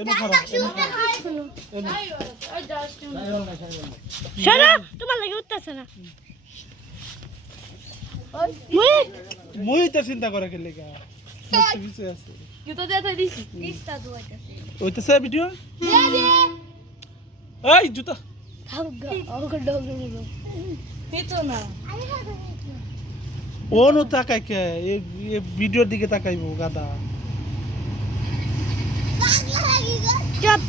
এনে খারাপ শোনো তোমার লাগে উঠতেছে না মুই তো চিন্তা করে কে লেগা কিছু আছে জুতো দিয়ে তাই দিছি দিছটা দুয়াইতাছে ওইতাছে ভিডিও এই জুতা থামগা ওগো ডগো পিতো না ও নো তাকাই কে এই ভিডিওর দিকে তাকাইবো গাদা চুপ